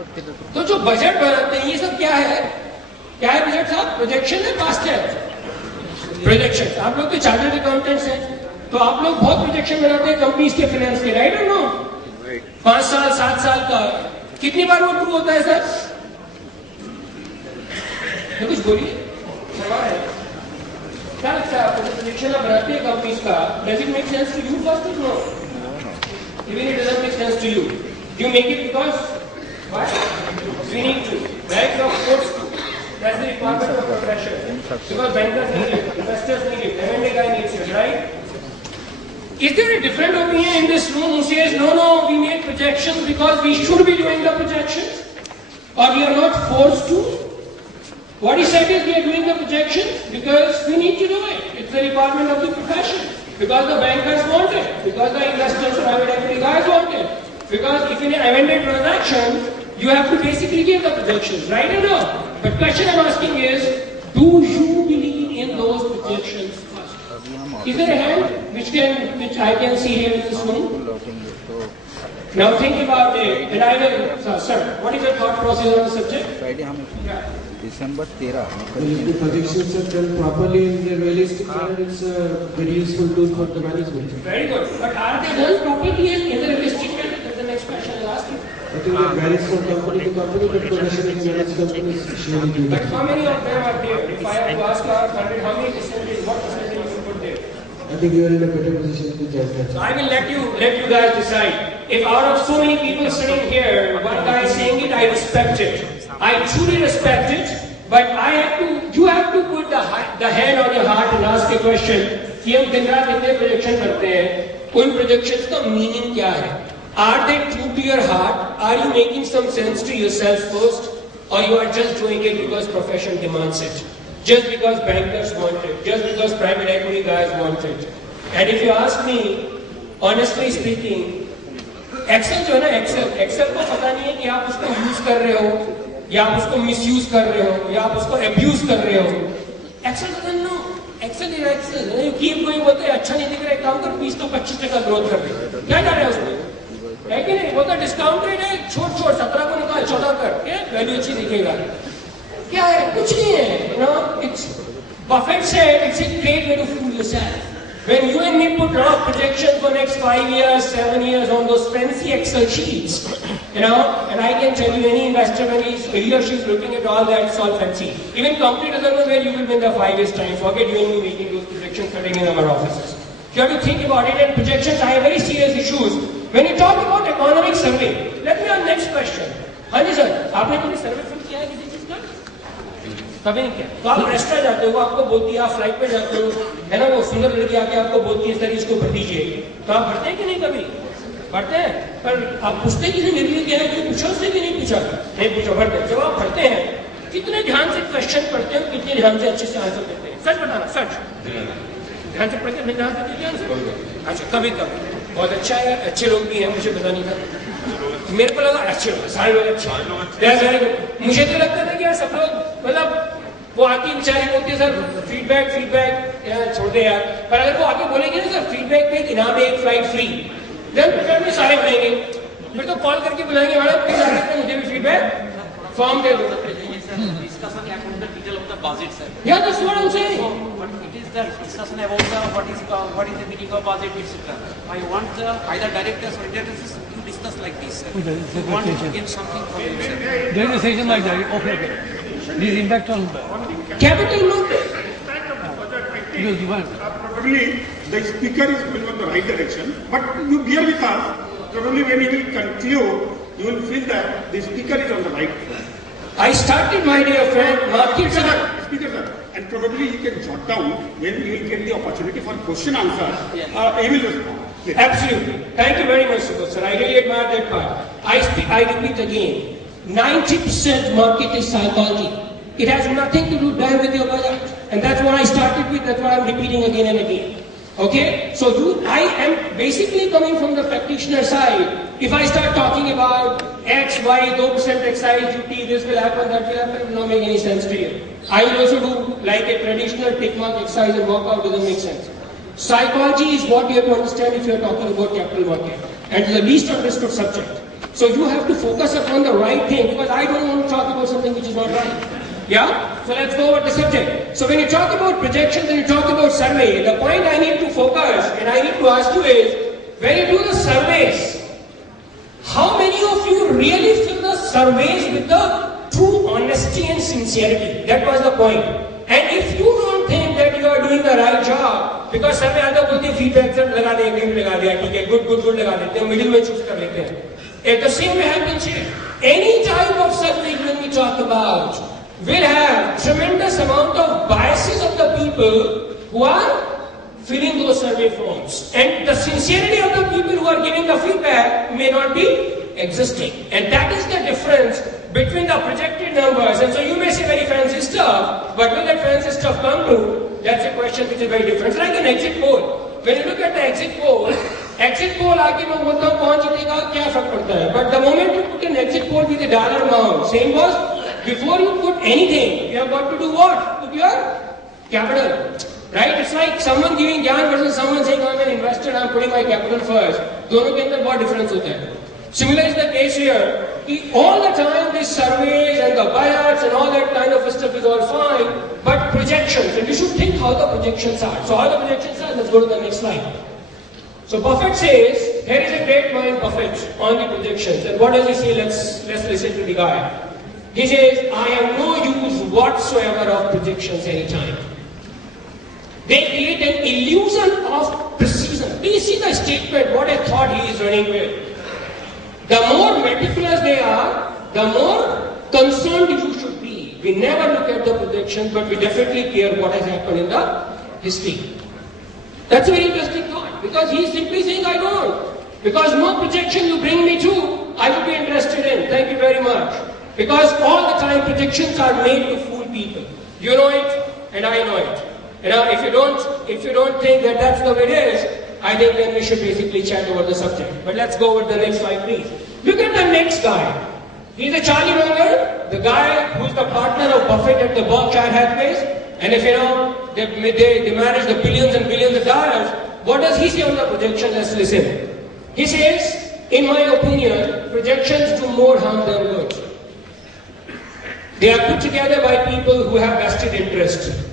तो जो बजट बनाते हैं ये सब क्या है बजट साहब? प्रोजेक्शन है, पास्ट है प्रोजेक्शन। आप लोग तो चार्टर्ड अकाउंटेंट्स हैं, तो आप लोग बहुत प्रोजेक्शन बनाते हैं कंपनीज के फाइनेंस के, राइट और नो? 5 साल 7 साल का कितनी बार वो ट्रू होता है सर? तो कुछ बोलिए, क्या लगता है आपको? प्रोजेक्शन आप बनाते हैं कंपनीज का, does it make sense to you first? No, even it doesn't make sense to you, you make it because why we need to, right? You're forced to. That's the requirement of profession. Because bankers need it, investors need it, M&A guy needs it, right? Is there a different opinion in this room who says, no, we make projections because we should be doing the projections, or we are not forced to? What he said is we are doing the projections because we need to do it. It's the requirement of the profession. Because the bankers want it. Because the investors, private equity guys want it. Because if in an M&A transaction, you have to basically give the projections, right or no? The question I'm asking is, do you believe in those projections first? Is there a hand which I can see here in this room? Now think about it, and I will, sir, what is your thought process on the subject? Friday December 13. If the projections are done properly in the realistic manner, it's a very useful tool for the management. Very good. But are they done properly in the realistic manner? That's the next question I'll ask you. I think that varies from company to company, but professionally managed companies surely do But that. how many of them are there? If I have to ask our 100, how many percentage, what percentage you should put there? I think you are in a better position to judge that. So I will let you guys decide. If out of so many people sitting here, one guy is saying it, I respect it. I truly respect it, but you have to put the hand on your heart and ask a question कि हम दिन रात इतने projection करते हैं, उन projections का meaning क्या है? Are they true to your heart? Are you making some sense to yourself first, or you are just doing it because profession demands it? Just because bankers want it, just because private equity guys want it. And if you ask me, honestly speaking, Excel जो है ना, Excel को पता नहीं है कि आप उसको यूज कर रहे हो, या आप उसको मिसयूज कर रहे हो, या आप उसको अब्यूज कर रहे हो. Excel doesn't know. Excel is Excel. You keep going, बोलते हैं अच्छा नहीं दिख रहा है, काम कर 20-25% ग्रोथ कर दे. क्या कर रहे हैं उसमें? है कि नहीं? बोलता डिस्काउंट रेट है, छोड़ 17 को निकाल 14 कर, वैल्यू अच्छी दिखेगा. क्या है? कुछ नहीं है. It's Buffett said it's a great way to fool yourself. When you and me put a lot of projections for next 5 years, 7 years on those fancy Excel sheets, and I can tell you any investor when he or she is looking at all that, it's all fancy. Even company doesn't know where you will be in the 5 years time. Forget you and me making those projections sitting in our offices. You have to think about it, and projections are very serious issues. When you talk about economic survey, let me on next question. हाँ जी sir, आपने कभी सर्वे fill किया है किसी चीज का? कभी नहीं किया. तो आप रेस्टोरेंट जाते हो, आपको बोलती है, आप फ्लाइट पे जाते हो, है ना, वो सुंदर लड़की आके आपको बोलती है सर इसको भर दीजिए, तो आप भरते हैं कि नहीं? कभी भरते हैं, पर आप पूछते कि मेरे लिए क्या है, कोई पूछा उसने कि नहीं पूछा? नहीं पूछा, भरते. जब आप भरते हैं, कितने ध्यान से क्वेश्चन पढ़ते हो, कितने ध्यान से अच्छे से आंसर देते हैं? सच बताना, सच ध्यान से पढ़ते हैं, ध्यान से देते हैं आंसर? अच्छा, कभी कभी बहुत अच्छा है, अच्छे लोग भी हैं, मुझे पता नहीं था. मेरे को लगा अच्छे लोग, सारे लोग अच्छे. मुझे तो लगता था कि यार सब लोग, मतलब वो आती बेचारी बोलती है सर फीडबैक छोड़ दे यार. पर अगर वो आके बोलेंगे ना सर फीडबैक पे इनाम है 1 फ्लाइट फ्री, देन में सारे बोलेंगे. फिर तो कॉल करके बुलाएंगे, मैडम प्लीज आके मुझे भी फीडबैक फॉर्म दे दो. Discussion about the detail of the budget, sir. Yeah, that's what I'm saying. But it is the discussion about what is the meaning of budget, etc. I want either directors or directors to discuss like this, sir. We want to get something from you, sir. There is a session like that. Okay. This impact on Capital market. because you want. Probably the speaker is going on the right direction, but you bear with us. Probably when he will conclude, you will feel that the speaker is on the right track. I started, my dear friend, markets are... Speaker sir, and probably you can jot down when you will get the opportunity for question answer. He will respond. Yes. Absolutely. Thank you very much, sir. I really admire that part. I repeat again, 90% market is psychology. It has nothing to do with your budget. And that's what I started with, that's what I'm repeating again and again. Okay? So I am basically coming from the practitioner side. If I start talking about X, Y, 2% excise duty, this will happen, that will happen, it will not make any sense to you. I will also do like a traditional tick mark exercise and walk out, doesn't make sense. Psychology is what you have to understand if you are talking about capital market. And the least understood subject. So you have to focus upon the right thing, because I don't want to talk about something which is not right. Yeah? So let's go over the subject. So when you talk about projections and you talk about survey, the point I need to focus and I need to ask you is, when you do the surveys, how many of you really fill the surveys with the true honesty and sincerity? That was the point. And if you don't think that you are doing the right job, because survey आता बोलते हैं feedback सब लगा दिया, green लगा दिया, ठीक है, good लगा देते हैं, middle में choose कर लेते हैं. At the same way happens here. Any type of survey when we talk about will have tremendous amount of biases of the people who are filling those survey forms. And the sincerity of the people who are giving the feedback may not be existing. And that is the difference between the projected numbers. And so you may say very fancy stuff, but will that fancy stuff come true? That's a question which is very different. It's like an exit poll. When you look at the exit poll आके मैं बोलता हूँ कौन जीतेगा, क्या फर्क पड़ता है? But the moment you put an exit poll with a dollar amount, same was, before you put anything, you have got to do what? Put your capital. Right? It's like someone giving ज्ञान versus someone saying I'm an investor, I'm putting my capital first. दोनों के अंदर बहुत difference होता है. Similar is the case here. All the time these surveys and the buyouts and all that kind of stuff is all fine, but projections, and you should think how the projections are. So how the projections are, let's go to the next slide. So Buffett says, here is a great mind, Buffett, on the projections. And what does he say? Let's listen to the guy. He says, I have no use whatsoever of projections anytime. They create an illusion of precision. Do you see the statement, what a thought he is running with? The more meticulous they are, the more concerned you should be. We never look at the projections, but we definitely care what has happened in the history. That's a very interesting thought, because he is simply saying, I don't. Because no projection you bring me to, I would be interested in. Thank you very much. Because all the time projections are made to fool people. You know it, and I know it. You know, if you don't think that that's the way it is, I think then we should basically chat over the subject. But let's go over the next slide, please. Look at the next guy. He's a Charlie Munger, the guy who's the partner of Buffett at the Berkshire Hathaway. And if you know, they manage the billions and billions of dollars, what does he say on the projection? Let's listen. He says, in my opinion, projections do more harm than good. They are put together by people who have vested interest.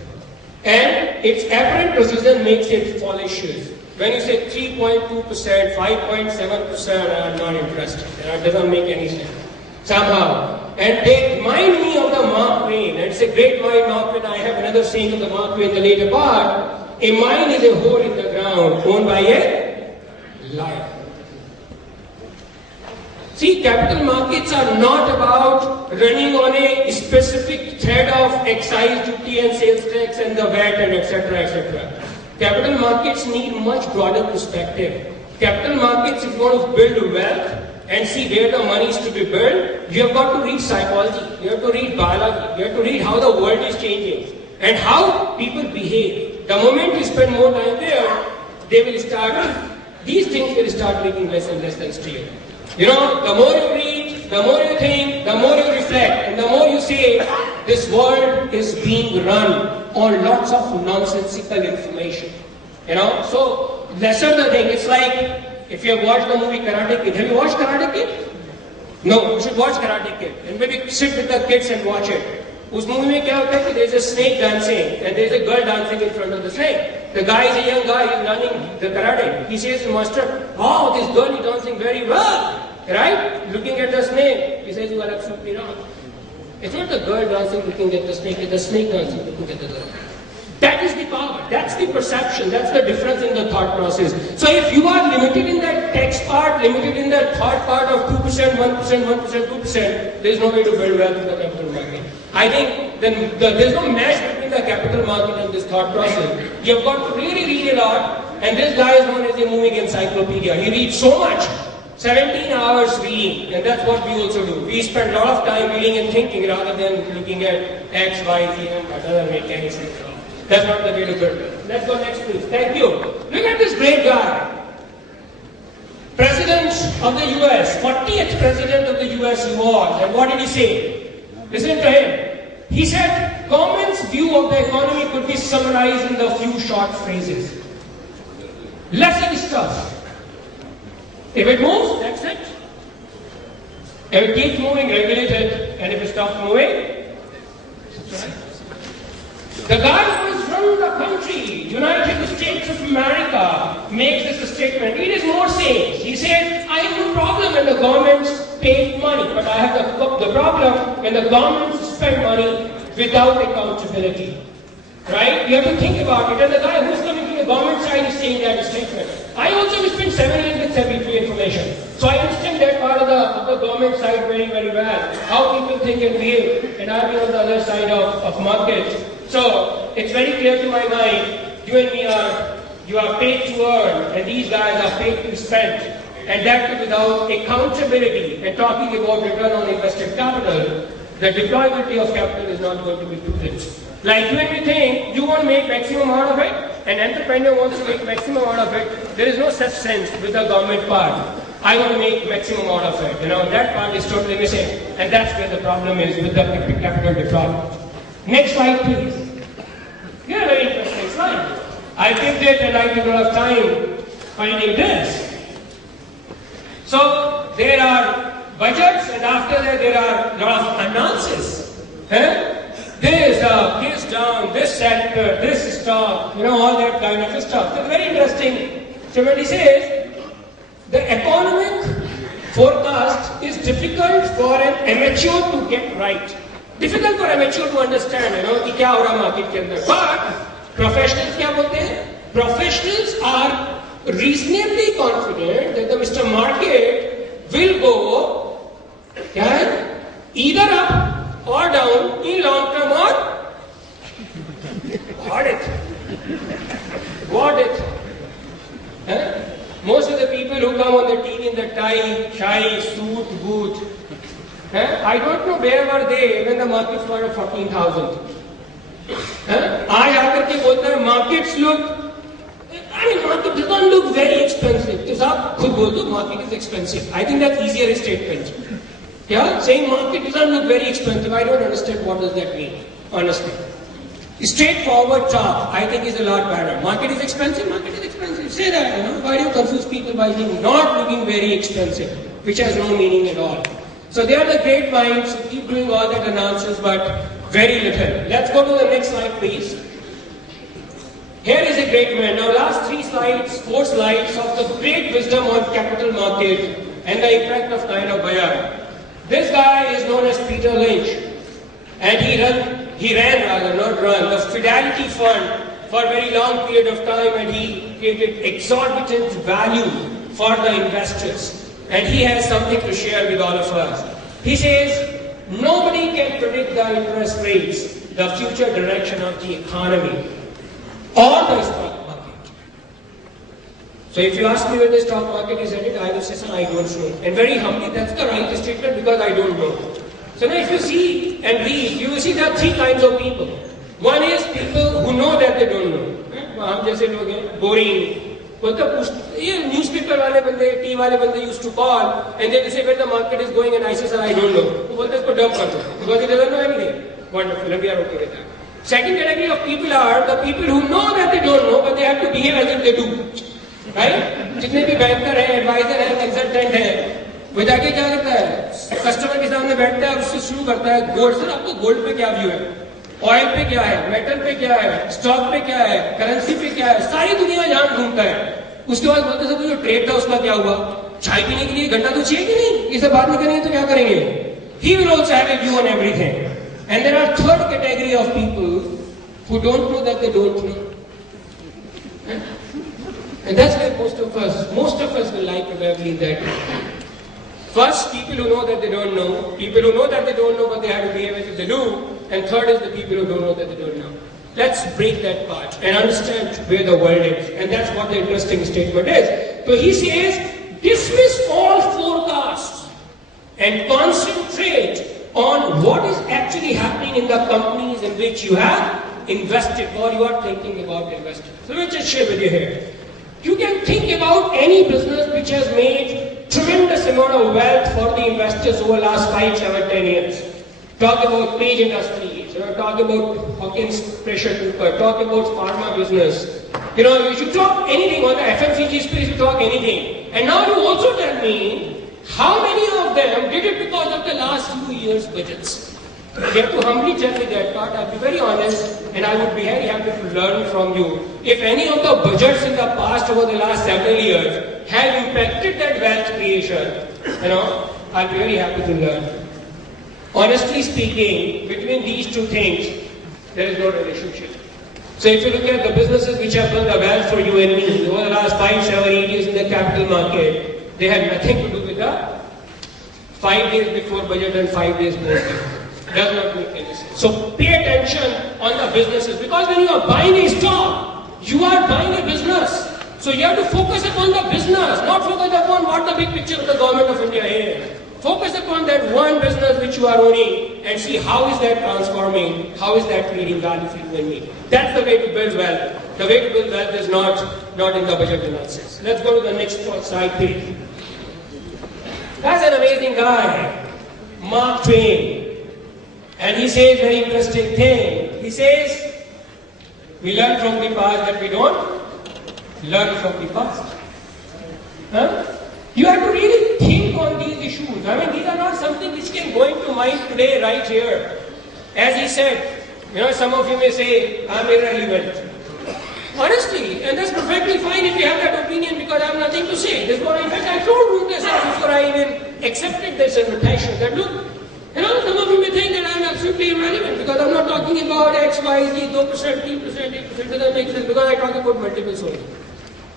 And its apparent precision makes it fallacious. When you say 3.2%, 5.7%, I'm not interested. It doesn't make any sense. Somehow. And they remind me of the Mark Twain. And it's a great mind, Mark Twain. I have another saying of the Mark Twain, the later part. A mine is a hole in the ground owned by a liar. See, capital markets are not about running on a specific thread of excise duty and sales tax and the VAT and etc. etc. Capital markets need much broader perspective. Capital markets, if you want to build wealth and see where the money is to be built, you have got to read psychology, you have to read biology, you have to read how the world is changing and how people behave. The moment you spend more time there, these things will start making less and less sense to you. You know, the more you read, the more you think, the more you reflect, and the more you say, this world is being run on lots of nonsensical information. You know, so lesser the thing. It's like, if you have watched the movie Karate Kid. Have you watched Karate Kid? No, you should watch Karate Kid. And maybe sit with the kids and watch it. उस movie में क्या होता है कि there's a snake dancing and there's a girl dancing in front of the snake. The guy is a young guy, he's learning the karate. He says to master, wow, this girl is dancing very well. Right? Looking at the snake, he says, you are absolutely wrong. It's not the girl dancing looking at the snake, it's the snake dancing looking at the girl. That is the power, that's the perception, that's the difference in the thought process. So if you are limited in that text part, limited in that thought part of 2%, 1%, 1%, 2%, there is no way to build wealth in the capital market. I think then there is no match between the capital market and this thought process. You have got to really read a lot, and this guy is known as a moving encyclopedia. He reads so much. 17 hours reading, and that's what we also do. We spend a lot of time reading and thinking rather than looking at X, Y, Z, and that doesn't make any sense. That's not the way to build it. Let's go next, please. Thank you. Look at this great guy. President of the US, 40th President of the US he was, and what did he say? Listen to him. He said, government's view of the economy could be summarized in the few short phrases. Less stuff. If it moves, that's it. If it keeps moving, regulate it, and if it stops moving, the guy who is running the country, United States of America, makes this statement. It is more sane. He says, I have no problem when the governments pay money, but I have the problem when the governments spend money without accountability. Right? You have to think about it. And the guy who is coming to the government side is saying that statement. I also spent 7 years with SEBI information. So I understand that part of the government side very, very well. How people think and behave. And I've been on the other side of market. So it's very clear to my mind, you and me you are paid to earn, and these guys are paid to spend. And that without accountability and talking about return on invested capital, the deployability of capital is not going to be prudent. Like you and me think, you want to make maximum out of it, an entrepreneur wants to make maximum out of it, there is no such sense with the government part. I want to make maximum out of it. That part is totally missing. And that's where the problem is with the capital deployment. Next slide, please. Here, a very interesting slide. I picked it and I took a lot of time finding this. So, there are budgets, and after that there are a lot of announces. This down, this sector, this stock, all that kind of stuff. So, very interesting. So, when he says, the economic forecast is difficult for an amateur to get right. Difficult for amateur to understand, कि क्या हो रहा market के अंदर. But professionals क्या बोलते हैं? Professionals are reasonably confident that the Mr. Market will go either up or down in long term or what it. Most of the people who come on the TV in the tie, shy, suit, boot. I don't know where were they when the markets were at 14,000. आज आकर के बोलता है markets look, market does not look very expensive. तो आप खुद बोल दो market is expensive. I think that's easier statement. Yeah, saying market does not look very expensive. I don't understand what does that mean, honestly. Straightforward talk, I think, is a lot better. Market is expensive. Market is expensive. Say that. Why do you confuse people by saying not looking very expensive, which has no meaning at all? So they are the great minds who keep doing all that analysis, but very little. Let's go to the next slide, please. Here is a great man. Now, last 4 slides of the great wisdom on capital market and the impact of Naina Bayar. This guy is known as Peter Lynch, and he ran the Fidelity Fund for a very long period of time, and he created exorbitant value for the investors. And he has something to share with all of us. He says, nobody can predict the interest rates, the future direction of the economy, or the stock market. So if you ask me where the stock market is headed, I will say, I don't know. And very humbly, that's the right statement because I don't know. So now if you see and read, you will see there are 3 kinds of people. One is people who know that they don't know. हम जैसे लोग हैं, boring. Newspaper वाले बंदे, T वाले बंदे used to call and they will say where the market is going and I say, sir, I don't know. वो बोलते इसको dump कर दो because he doesn't know anything. Wonderful, and we are okay with that. Second category of people are the people who know that they don't know, but they have to behave as if they do. Right? जितने भी banker हैं, advisor हैं, consultant हैं, वो जाके क्या करता है? Customer के सामने बैठता है और उससे शुरू करता है gold. सर आपको gold पे क्या view है? ऑयल पे क्या है, मेटल पे क्या है, स्टॉक पे क्या है, करेंसी पे क्या है, सारी दुनिया जहां घूमता है. उसके बाद बोलते हैं जो ट्रेड था उसका क्या हुआ, चाय पीने के लिए घंटा तो चाहिए कि नहीं, ये सब बात नहीं करेंगे तो क्या करेंगे. He will also have a view on everything. And there are third category of people who don't know that they don't know. And that's where most of us will like probably that. First, people who know that they don't know. People who know that they don't know, but they have to behave as if they do. And third is the people who don't know that they don't know. Let's break that part and understand where the world is. And that's what the interesting statement is. So he says, dismiss all forecasts and concentrate on what is actually happening in the companies in which you have invested or you are thinking about investing. So let me just share with you here. You can think about any business which has made tremendous amount of wealth for the investors over the last 5, 7, 10 years. Talk about Page Industries, talk about Hawkins pressure cooker, talk about pharma business. You should talk anything on the FMCG space, you talk anything. And now you also tell me How many of them did it because of the last few years' budgets? You have to humbly tell me that part. I'll be very honest, and I would be very happy to learn from you. If any of the budgets in the past over the last several years have impacted that wealth creation, I'll be very happy to learn. Honestly speaking, between these two things, there is no relationship. So if you look at the businesses which have built the wealth for you and me over the last 5, 7, 8 years in the capital market, they had nothing to do with the 5 days before budget and 5 days post budget. Does not make any sense. So pay attention on the businesses, because when you are buying a stock, you are buying a business. So you have to focus upon the business, not focus upon what the big picture of the government of India is. Focus upon that one business which you are owning and see how is that transforming, how is that creating value for you and me. That's the way to build wealth. The way to build wealth is not in the budget analysis. Let's go to the next slide, please. That's an amazing guy, Mark Twain. And he says very interesting thing. He says, we learn from the past that we don't learn from the past. You have to really think on these issues. I mean, these are not something which can go into mind today, right here. As he said, some of you may say, I'm irrelevant. Honestly, and that's perfectly fine if you have that opinion, because I have nothing to say. This is what, in fact, I told Ruth before I even accepted this invitation, that look, some of you may think that I'm absolutely irrelevant because I'm not talking about X, Y, Z, 2%, 3%, 8%, doesn't make sense because I talk about multiples only.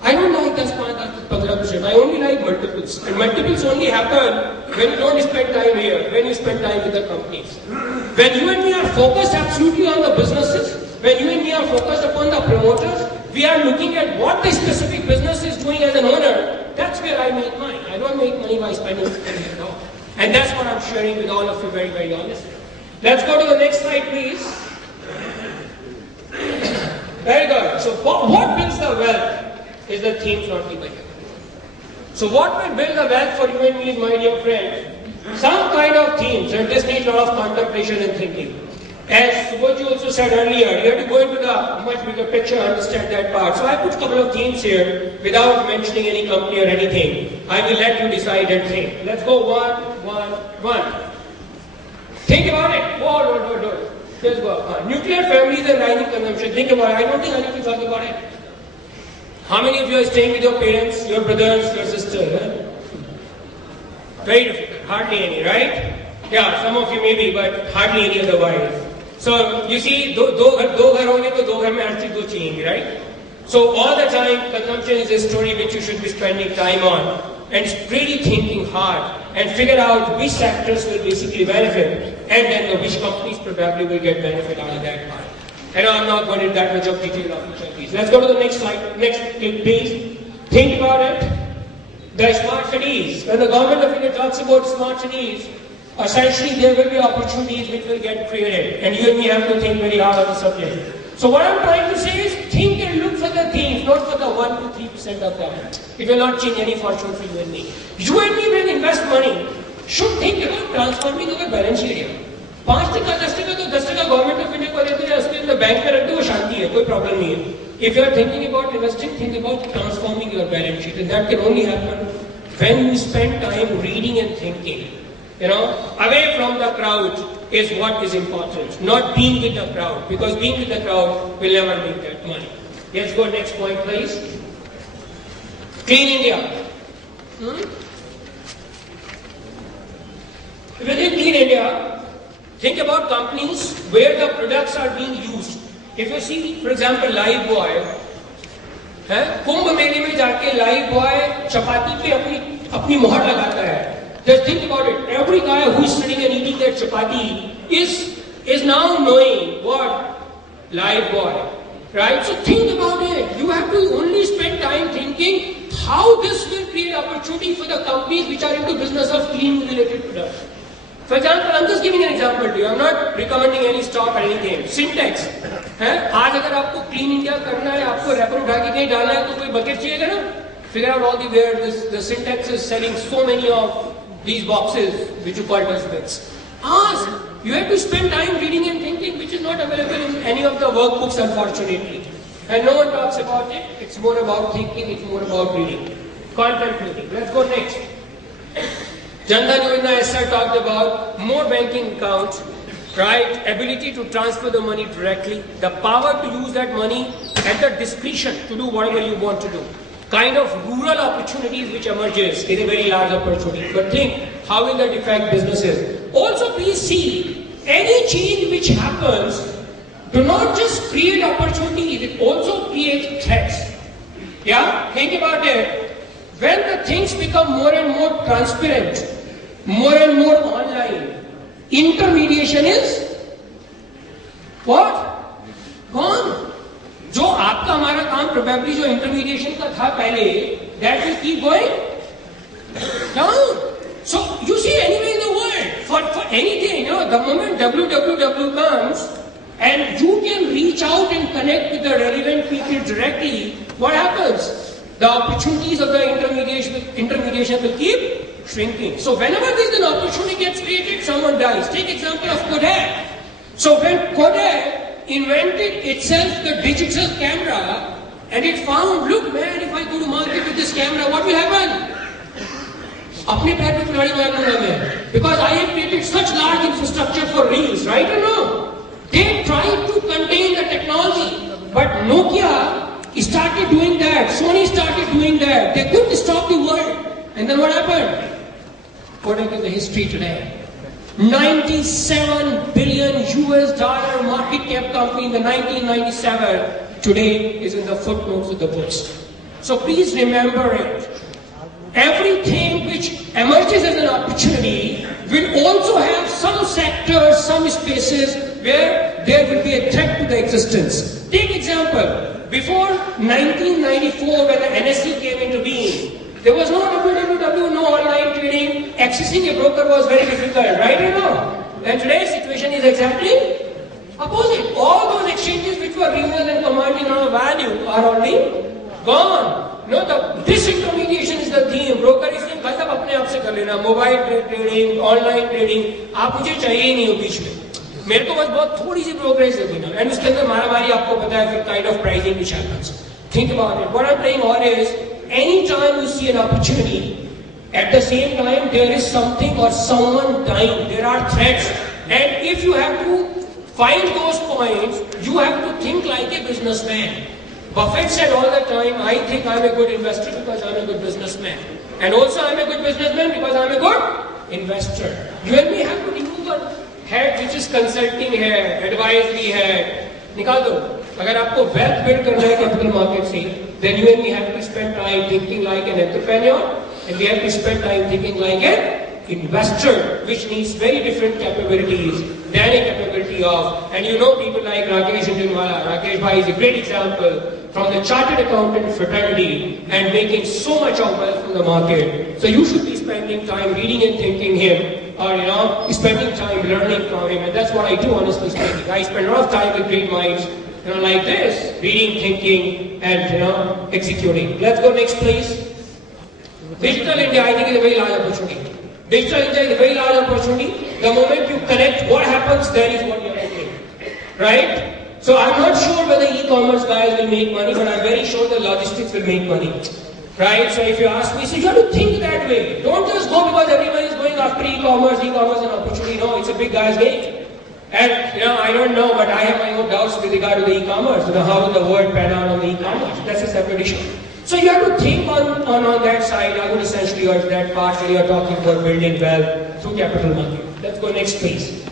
I don't like 10%, I only like multiples. And multiples only happen when you don't spend time here, when you spend time with the companies. When you and me are focused absolutely on the businesses, when you and me are focused upon the promoters, we are looking at what the specific business is doing as an owner. That's where I make money. I don't make money by spending it all. And that's what I'm sharing with all of you, very, very honestly. Let's go to the next slide, please. Very good. So what builds the wealth is the themes, not the budget. So what will build the wealth for you and me, my dear friend? Some kind of themes, and this needs a lot of contemplation and thinking. As Subodhji also said earlier, you have to go into the much bigger picture and understand that part. So I put a couple of themes here without mentioning any company or anything. I will let you decide and think. Let's go one. Think about it. Whoa. Let's go. Nuclear families and rising consumption. Think about it. I don't think I need to talk about it. How many of you are staying with your parents, your brothers, your sisters? Very difficult. Hardly any, right? Yeah, some of you maybe, but hardly any otherwise. So you see, दो घर होंगे तो दो घर में हर चीज दो चाहिए, right? So all the time, consumption is a story which you should be spending time on, and really thinking hard and figure out which sectors will basically benefit, and then which companies probably will get benefit out of that part. And I'm not going into that much of detail of each of these. Let's go to the next slide. Next clip, please. Think about it. The smart cities. When the government of India talks about smart cities, essentially there will be opportunities which will get created, and you and me have to think very hard on the subject. So what I'm trying to say is think and look for the themes, not for the 1 to 3% of that. It will not change any fortune for you and me. You and me, when invest money, should think about transforming our balance sheet. 5%, 10% तो 10% government of India को देते हैं, उसके अंदर bank में रख दो, वो शांति है, कोई प्रॉब्लम नहीं है. If you are thinking about investing, think about transforming your balance sheet, and that can only happen when you spend time reading and thinking. Away from the crowd is what is important, not being with the crowd, because being with the crowd will never make that money. Let's go next point, please. Clean India. Within Clean India, think about companies where the products are being used. If you see, for example, Lifebuoy, कुंभ मेले में जाके Lifebuoy चपाती पे अपनी मोहर लगाता है. Just think about it. Every guy who is sitting and eating that chapati is now knowing what? Lifebuoy. Right? So think about it. You have to only spend time thinking how this will create opportunity for the companies which are into business of clean related products. For example, I'm just giving an example to you. I'm not recommending any stock or anything. Syntex. आज अगर आपको Clean India करना है, आपको wrapper उठा के कहीं डालना है, तो कोई बकेट चाहिएगा ना? Figure out all the where the Syntex is selling so many of these boxes which you call dustbins. Ask. You have to spend time reading and thinking, which is not available in any of the workbooks, unfortunately. And no one talks about it. It's more about thinking, it's more about reading. Contemplating. Let's go next. Jan Dhan Yojana, as I talked about, more banking accounts, right? Ability to transfer the money directly, the power to use that money at the discretion to do whatever you want to do. Kind of rural opportunities which emerges is a very large opportunity. But think, how will that affect businesses? Also, please see, any change which happens, do not just create opportunities, it also creates threats. Yeah? Think about it. When the things become more and more transparent, more and more online, intermediation is what? Gone. जो आपका हमारा काम probably जो intermediation का था पहले, that will keep going down. So you see, anywhere in the world, for anything, the moment www comes and you can reach out and connect with the relevant people directly, what happens? The opportunities of the intermediation will keep shrinking. So whenever there's an opportunity gets created, someone dies. Take example of Kodak. So when Kodak invented itself the digital camera and it found, look man, if I go to market with this camera, what will happen? अपने पैर पे खिलाड़ी बनाऊंगा मैं, because I have created such large infrastructure for reels, right or no? They tried to contain the technology, but Nokia started doing that, Sony started doing that. They couldn't stop the world. And then what happened? Kodak is the history today. $97 billion US market cap company in the 1997 today is in the footnotes of the books. So please remember it. Everything which emerges as an opportunity will also have some sectors, some spaces where there will be a threat to the existence. Take example, before 1994 when the NSE came into being, there was no www, no online trading, accessing a broker was very difficult, right or no? And today's situation is exactly opposite. All those exchanges which were regional and commanding a lot of value are already gone. Disintermediation is the theme. Broker is saying, भाई साहब अपने आप से कर लेना, mobile trading, online trading, आप मुझे चाहिए ही नहीं हो बीच में. मेरे को बस बहुत थोड़ी सी ब्रोकरेज दे देना. And उसके अंदर मारामारी आपको पता है फिर kind of pricing which happens. Think about it. What I'm playing on is, anytime you see an opportunity, at the same time there is something or someone dying. There are threats, and if you have to find those points, you have to think like a businessman. Buffett said all the time, I think I'm a good investor because I'm a good businessman. And also I'm a good businessman because I'm a good investor. You and me have to remove the head which is consulting head, advisory head. निकाल दो. अगर आपको wealth build करना है capital market से, then you and me have to spend time thinking like an entrepreneur, and we have to spend time thinking like an investor, which needs very different capabilities than a capability of, and you know people like Rakesh Jindwala. Rakesh Bhai is a great example from the chartered accountant fraternity and making so much of wealth from the market. So you should be spending time reading and thinking him, or spending time learning from him, and that's what I do, honestly speaking. I spend a lot of time with great minds, like this, reading, thinking, and executing. Let's go next, please. Digital India, I think, is a very large opportunity. Digital India is a very large opportunity. The moment you connect, what happens there is what you are doing, right? So I'm not sure whether e-commerce guys will make money, but I'm very sure the logistics will make money, right? So if you ask me, so you have to think that way. Don't just go because everyone is going after e-commerce is an opportunity. No, it's a big guy's game. And I don't know, but I have my own doubts with regard to the e-commerce. How will the world pan out on the e-commerce? That's a separate issue. So you have to think on that side. I would essentially urge that part where you are talking about building wealth through capital market. Let's go next, please.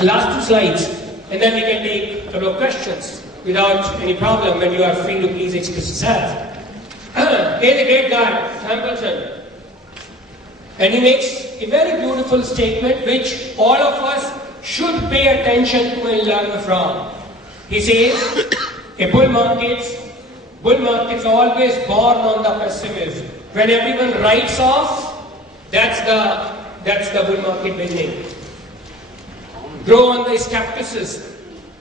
Last two slides, and then we can take a couple of questions without any problem, when you are free to please express yourself. Here's a great guy, Sampleton. And he makes a very beautiful statement which all of us should pay attention to and learn from. He says, a bull market's always born on the pessimism. When everyone writes off, that's the bull market beginning. Grow on the skepticism.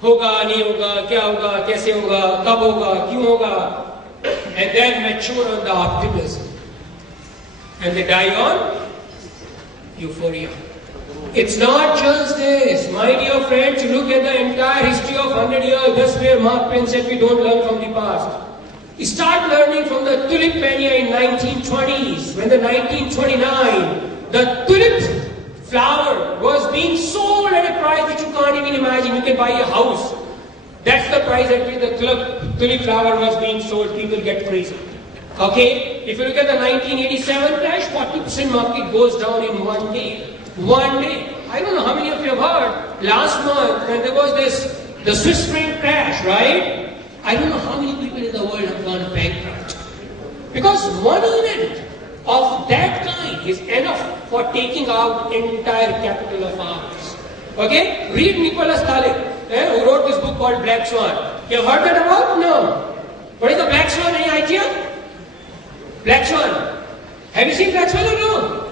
होगा, नहीं होगा, क्या होगा, कैसे होगा, कब होगा, क्यों होगा, and then mature on the optimism. And they die on euphoria. It's not just this. My dear friends, you look at the entire history of 100 years, that's where Mark Twain said we don't learn from the past. Start learning from the tulip mania in 1920s, when the 1929, the tulip flower was being sold at a price which you can't even imagine. You can buy a house. That's the price at which the tulip flower was being sold. People get crazy. Okay? If you look at the 1987 crash, 40% market goes down in one day. One day. I don't know how many of you have heard, last month when there was the Swiss franc crash, right? I don't know how many people in the world have gone bankrupt. Because one event of that kind is enough for taking out entire capital of ours. Okay? Read Nicholas Taleb, who wrote this book called Black Swan. You have heard that about? No. What is the Black Swan? Any idea? Black Swan. Have you seen Black Swan or no?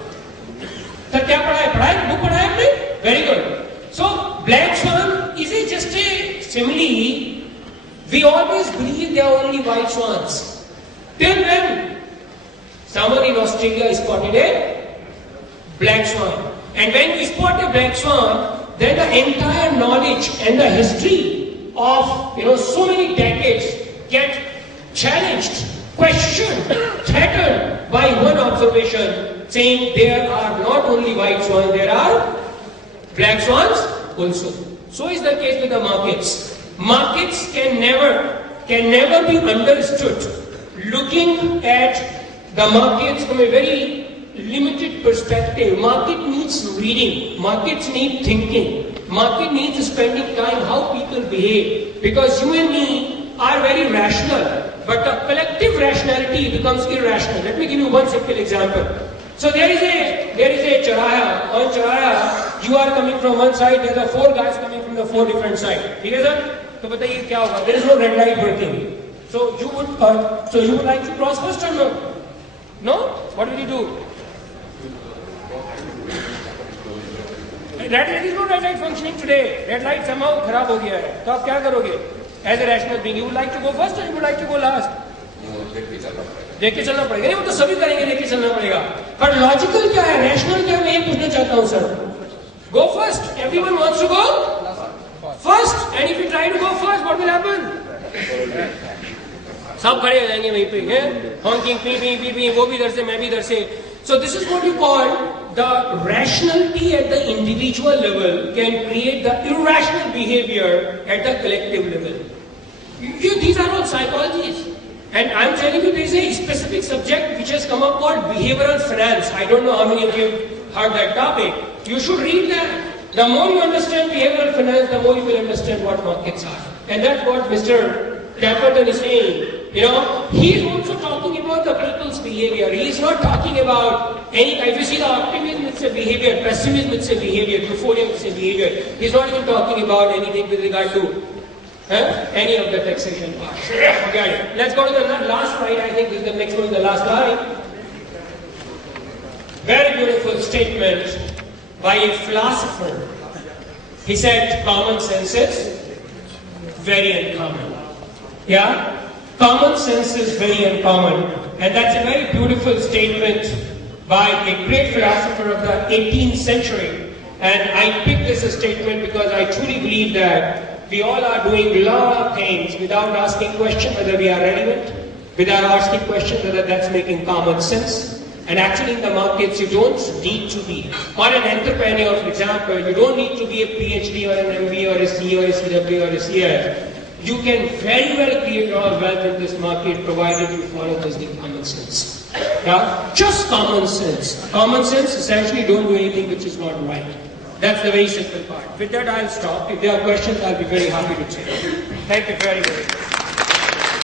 Sir, क्या पढ़ा है? पढ़ा है? Book पढ़ा है आपने? Very good. So, Black Swan is just a simile. We always believe there are only white swans. Till when someone in Australia spotted a black swan. And when we spot a black swan, then the entire knowledge and the history of so many decades get challenged, questioned, threatened by one observation, saying there are not only white swans, there are black swans also. So is the case with the markets. Markets can never be understood looking at the markets from a very limited perspective. Market needs reading, markets need thinking, market needs spending time how people behave. Because you and me are very rational, but the collective rationality becomes irrational. Let me give you one simple example. So there is a Charaya. On Charaya, you are coming from one side, there are 4 guys coming from the 4 different sides. Okay, sir? So बताइए क्या होगा? There is no red light working. So you would like to cross first or no? No? What will you do? There is no red light functioning today. Red light somehow खराब हो गया है. तो आप क्या करोगे? As a rational being, you would like to go first or you would like to go last? देख के चलना पड़ेगा. नहीं, वो तो सभी करेंगे, देख के चलना पड़ेगा. पर लॉजिकल क्या है? रैशनल क्या? मैं ये पूछना चाहता हूँ sir. Go first. Everyone wants to go first. And if you try to go first, what will happen? सब खड़े हो जाएंगे वहीं पे, हैं? Honking, pee, वो भी इधर से, मैं भी इधर से. So this is what you call the rationality at the individual level can create the irrational behavior at the collective level. These are all psychologies. And I'm telling you, there is a specific subject which has come up called behavioral finance. I don't know how many of you have heard that topic. You should read that. The more you understand behavioral finance, the more you will understand what markets are. And that's what Mr. Templeton is saying. He is also talking about the people's behavior. He is not talking about any, if you see the optimism, it's a behavior, pessimism, it's a behavior, euphoria, it's a behavior. He's not even talking about anything with regard to any of the taxation parts. Okay, let's go to the last slide. I think this is the next one, the last slide. Very beautiful statement by a philosopher. He said, common sense is very uncommon. Yeah? Common sense is very uncommon. And that's a very beautiful statement by a great philosopher of the 18th century. And I picked this statement because I truly believe that we all are doing a lot of things without asking questions whether we are relevant, without asking questions whether that's making common sense. And actually in the markets, you don't need to be. For an entrepreneur, for example, you don't need to be a PhD or an MBA or a C or a CW or a CS. You can very well create your wealth in this market provided you follow this common sense. Yeah? Just common sense. Common sense, essentially don't do anything which is not right. That's the very simple part. With that, I'll stop. If there are questions, I'll be very happy to take. Thank you very much.